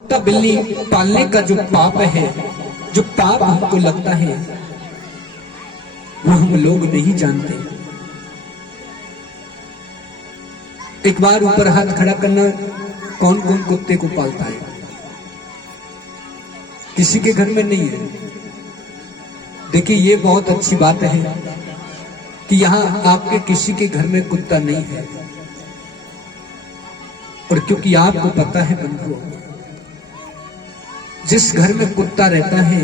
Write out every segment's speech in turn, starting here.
कुत्ता बिल्ली पालने का जो पाप है, जो पाप हमको लगता है, वो हम लोग नहीं जानते। एक बार ऊपर हाथ खड़ा करना, कौन कौन कुत्ते को पालता है? किसी के घर में नहीं है। देखिए, ये बहुत अच्छी बात है कि यहां आपके किसी के घर में कुत्ता नहीं है। और क्योंकि आपको पता है बंधुओं, जिस घर में कुत्ता रहता है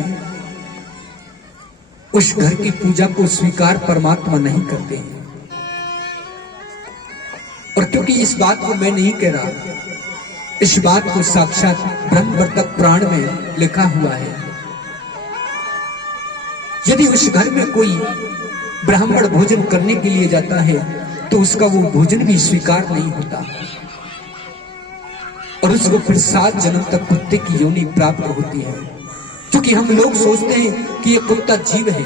उस घर की पूजा को स्वीकार परमात्मा नहीं करते हैं। और क्योंकि इस बात को मैं नहीं कह रहा, इस बात को साक्षात ब्रह्मवर्तक पुराण में लिखा हुआ है। यदि उस घर में कोई ब्राह्मण भोजन करने के लिए जाता है तो उसका वो भोजन भी स्वीकार नहीं होता और उसको फिर 7 जन्म तक कुत्ते की योनि प्राप्त होती है। क्योंकि हम लोग सोचते हैं कि ये कुत्ता जीव है।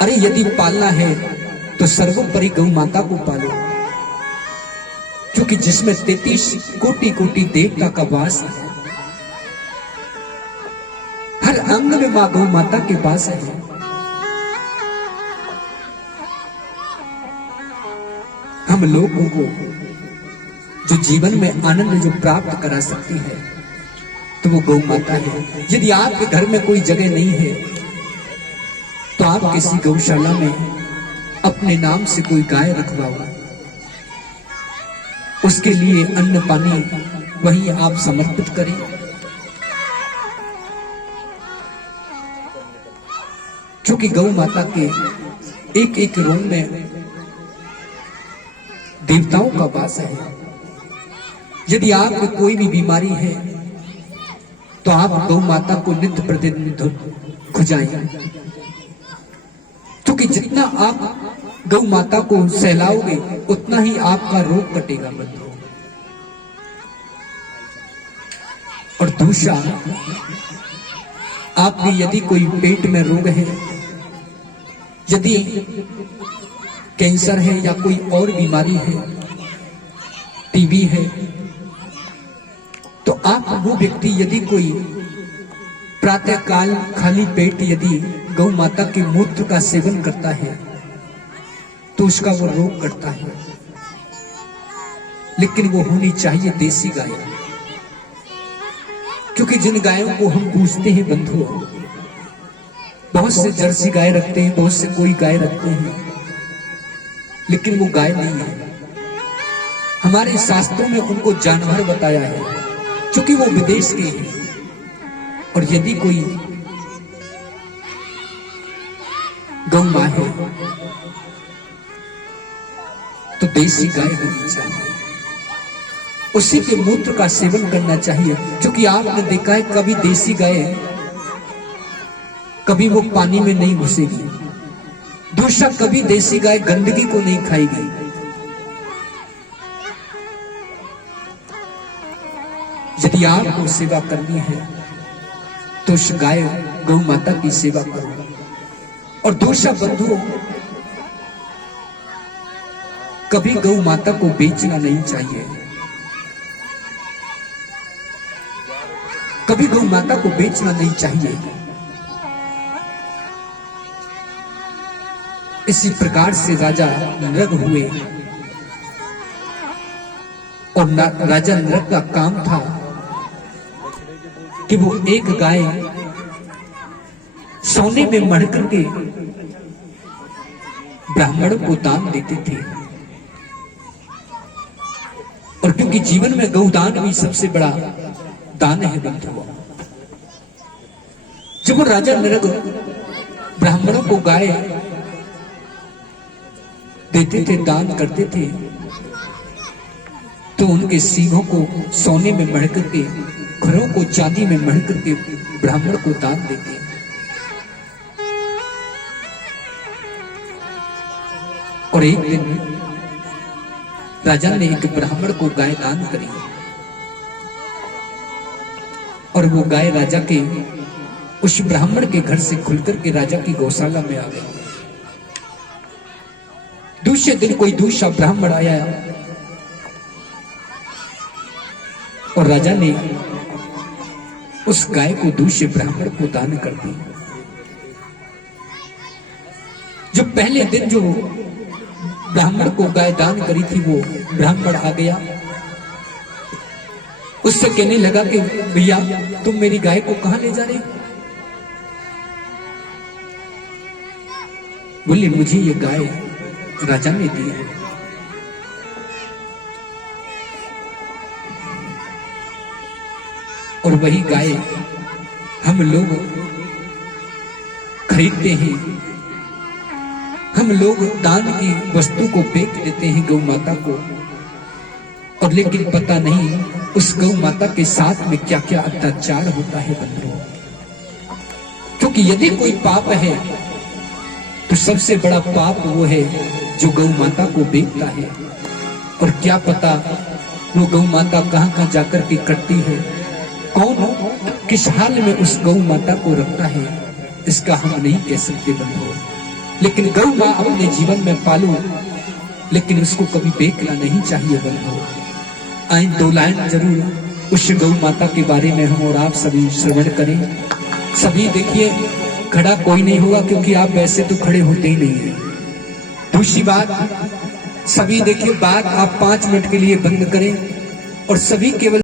अरे यदि पालना है तो सर्वोपरि गौ माता को पालो, क्योंकि जिसमें 33 कोटि कोटि देवता का वास है। हर अंग में मां गौ माता के पास है। हम लोगों को जो जीवन में आनंद जो प्राप्त करा सकती है तो वो गौ माता है। यदि आपके घर में कोई जगह नहीं है तो आप किसी गौशाला में अपने नाम से कोई गाय रखवाओ, उसके लिए अन्न पानी वही आप समर्पित करें। क्योंकि गौ माता के एक एक रूम में देवताओं का वास है। यदि आपको कोई भी बीमारी है तो आप गौ माता को नित्य प्रतिदिन खुजाएं, क्योंकि जितना आप गौ माता को सहलाओगे उतना ही आपका रोग कटेगा बंधु। और दूसरा, आपके यदि कोई पेट में रोग है, यदि कैंसर है या कोई और बीमारी है, टीबी है, तो आप वो व्यक्ति यदि कोई प्रातः काल खाली पेट यदि गौ माता के मूत्र का सेवन करता है तो उसका वो रोग कटता है। लेकिन वो होनी चाहिए देसी गाय, क्योंकि जिन गायों को हम पूछते हैं बंधुओं, बहुत से जर्सी गाय रखते हैं, बहुत से कोई गाय रखते हैं, लेकिन वो गाय नहीं है। हमारे शास्त्रों में उनको जानवर बताया है, क्योंकि वो विदेश के हैं। और यदि कोई गौ मां है तो देसी गाय होनी चाहिए, उसी के मूत्र का सेवन करना चाहिए। क्योंकि आपने देखा है कभी देसी गाय कभी वो पानी में नहीं घुसेगी, दूसरा कभी देसी गाय गंदगी को नहीं खाएगी। यदि आपको सेवा करनी है तो उस गाय गौ माता की सेवा करो। और दूसरा बंधुओं, कभी गौ माता को बेचना नहीं चाहिए, कभी गौ माता को बेचना नहीं चाहिए। इसी प्रकार से राजा नृग हुए और राजा नृग का काम था कि वो एक गाय सोने में मढ़ करके ब्राह्मणों को दान देते थे। और क्योंकि जीवन में गौदान भी सबसे बड़ा दान है बंधुओं, जब वो राजा नृग ब्राह्मणों को गाय देते थे, दान करते थे, तो उनके सींगों को सोने में मढ़ करके, खुरों को चांदी में मढ़ करके ब्राह्मण को दान देते। और एक दिन राजा ने एक ब्राह्मण को गाय दान करी और वो गाय राजा के उस ब्राह्मण के घर से खुलकर के राजा की गौशाला में आ गई। दूसरे दिन कोई दूसरा ब्राह्मण आया और राजा ने उस गाय को दूसरे ब्राह्मण को दान कर दी। जो पहले दिन जो ब्राह्मण को गाय दान करी थी, वो ब्राह्मण आ गया, उससे कहने लगा कि भैया तुम मेरी गाय को कहां ले जा रहे हो? बोले मुझे ये गाय राजा ने दी है। और वही गाय हम लोग खरीदते हैं, हम लोग दान की वस्तु को बेच देते हैं गौ माता को, और लेकिन पता नहीं उस गौ माता के साथ में क्या क्या अत्याचार होता है बंधुओं। क्योंकि यदि कोई पाप है तो सबसे बड़ा पाप वो है जो गौ माता को बेचता है। और क्या पता वो गौ माता कहां कहां जाकर के कटती है, कौन किस हाल में उस गौ माता को रखता है, इसका हम नहीं कह सकते बंधुओं। लेकिन गौ मां अपने जीवन में पालो, लेकिन उसको कभी बेचना नहीं चाहिए बंधुओं। आए दो लाइन जरूर उस गौ माता के बारे में हम और आप सभी श्रवण करें। सभी देखिए, खड़ा कोई नहीं होगा क्योंकि आप वैसे तो खड़े होते ही नहीं है। दूसरी बात, सभी देखिए बात आप 5 मिनट के लिए बंद करें और सभी केवल